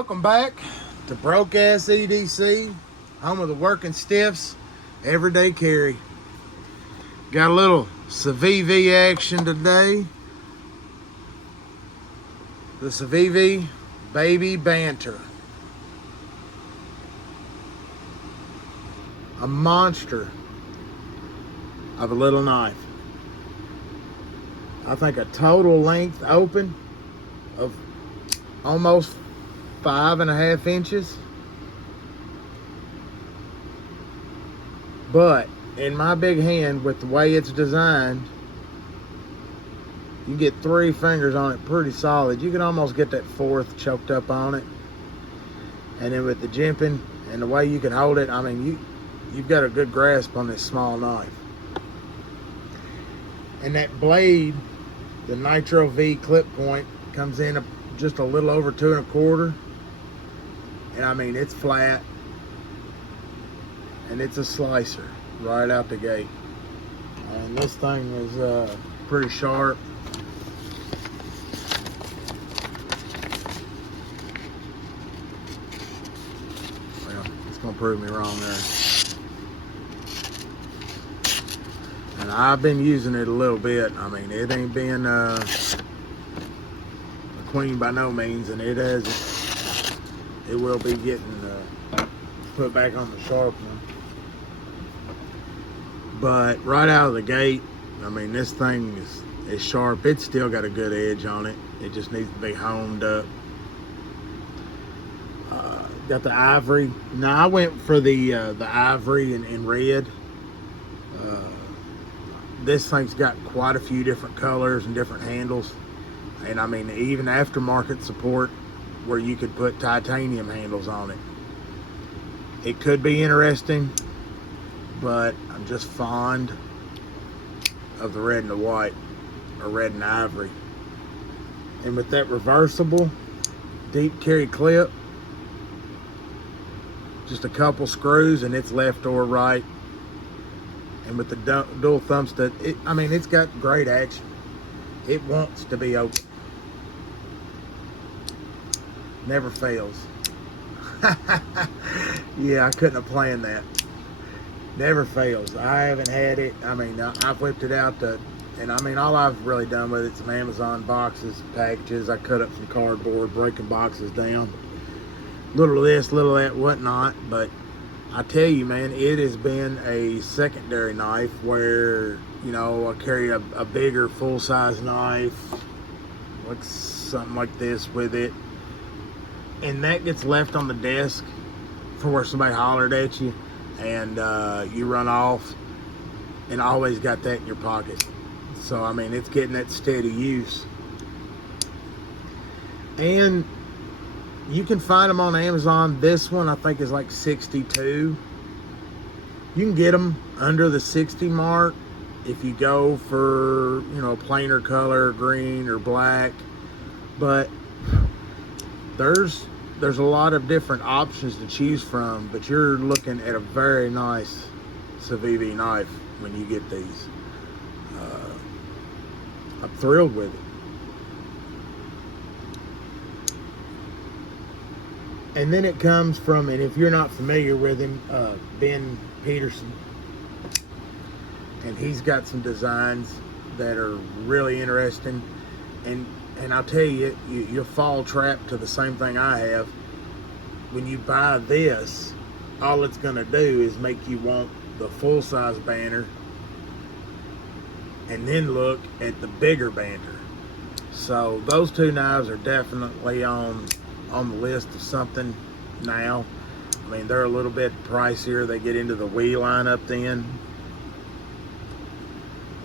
Welcome back to Broke Ass EDC, home of the working stiffs, everyday carry. Got a little CIVIVI action today. The CIVIVI Baby Banter. A monster of a little knife. I think a total length open of almost 5.5 inches. But in my big hand, with the way it's designed, you get 3 fingers on it pretty solid. You can almost get that 4th choked up on it. And then with the jimping and the way you can hold it, I mean, you've got a good grasp on this small knife. And that blade, the Nitro-V clip point, comes in just a little over 2 1/4. And I mean, it's flat. And it's a slicer right out the gate. And this thing is pretty sharp. Well, it's gonna prove me wrong there. And I've been using it a little bit. I mean, it ain't been a queen by no means, and it hasn't. It will be getting put back on the sharp one. But right out of the gate, I mean, this thing is sharp. It's still got a good edge on it. It just needs to be honed up. Got the ivory. Now I went for the ivory in red. This thing's got quite a few different colors and different handles. And I mean, even aftermarket support where you could put titanium handles on it. It could be interesting, but I'm just fond of the red and the white, or red and ivory. And with that reversible deep carry clip, just a couple screws and it's left or right. And with the dual thumb stud, I mean, it's got great action. It wants to be open. Never fails. Yeah, I couldn't have planned that. Never fails. I haven't had it. I mean, I've whipped it out and I mean, all I've really done with it's some Amazon boxes, packages. I cut up some cardboard, breaking boxes down. Little of this, little of that, whatnot. But I tell you, man, it has been a secondary knife where, you know, I carry a bigger full-size knife, like something like this with it. And that gets left on the desk for where somebody hollered at you and you run off, and always got that in your pocket. So, I mean, it's getting that steady use. And you can find them on Amazon. This one, I think, is like 62. You can get them under the 60 mark if you go for, you know, plainer color, green or black. But there's a lot of different options to choose from, but you're looking at a very nice CIVIVI knife when you get these. I'm thrilled with it. And then it comes from, and if you're not familiar with him, Ben Petersen, and he's got some designs that are really interesting. And I'll tell you, you'll fall trapped to the same thing I have. When you buy this, all it's going to do is make you want the full-size banter and then look at the bigger banter. So those two knives are definitely on the list of something now. I mean, they're a little bit pricier. They get into the Wii lineup then.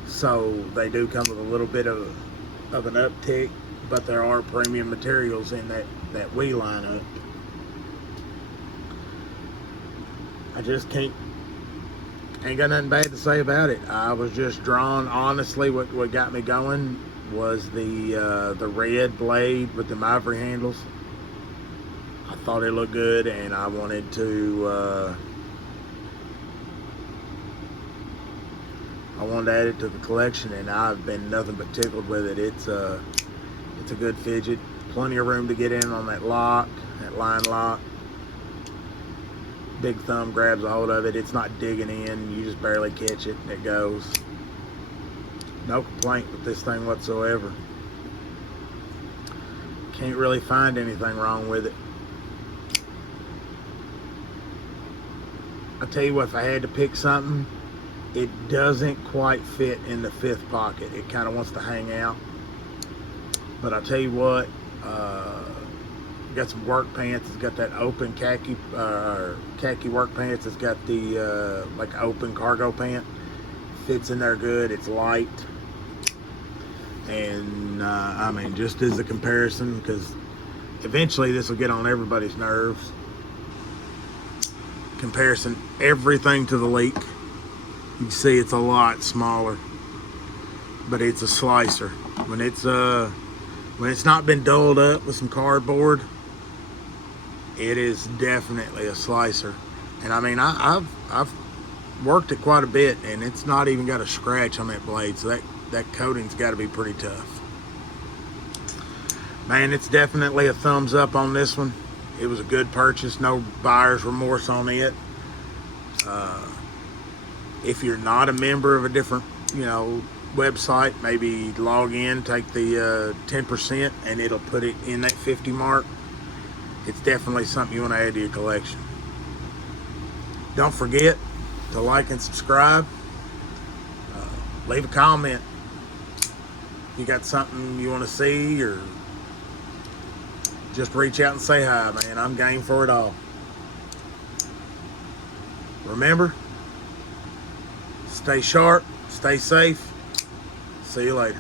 So they do come with a little bit of an uptick, but there are premium materials in that Wii lineup. I just ain't got nothing bad to say about it. I was just drawn, honestly, what got me going was the red blade with the ivory handles. I thought it looked good, and I wanted to add it to the collection, and I've been nothing but tickled with it. It's a good fidget, plenty of room to get in on that lock that line lock. Big thumb grabs a hold of it. It's not digging in. You just barely catch it and it goes. No complaint with this thing whatsoever. Can't really find anything wrong with it. I tell you what, if I had to pick something, it doesn't quite fit in the 5th pocket. It kind of wants to hang out. But I'll tell you what, got some work pants. It's got that open khaki work pants. It's got the like open cargo pant. Fits in there good. It's light. And I mean, just as a comparison, because eventually this will get on everybody's nerves. Comparison everything to the Leak. You can see it's a lot smaller, but it's a slicer. When it's not been dulled up with some cardboard, it is definitely a slicer. And I mean, I've worked it quite a bit, and it's not even got a scratch on that blade, so that coating's got to be pretty tough. Man, it's definitely a thumbs up on this one. It was a good purchase, no buyer's remorse on it. If you're not a member of a different, website, maybe log in, take the 10%, and it'll put it in that 50 mark. It's definitely something you want to add to your collection. Don't forget to like and subscribe. Leave a comment. If you got something you want to see, or just reach out and say hi, man. I'm game for it all. Remember, stay sharp, stay safe. See you later.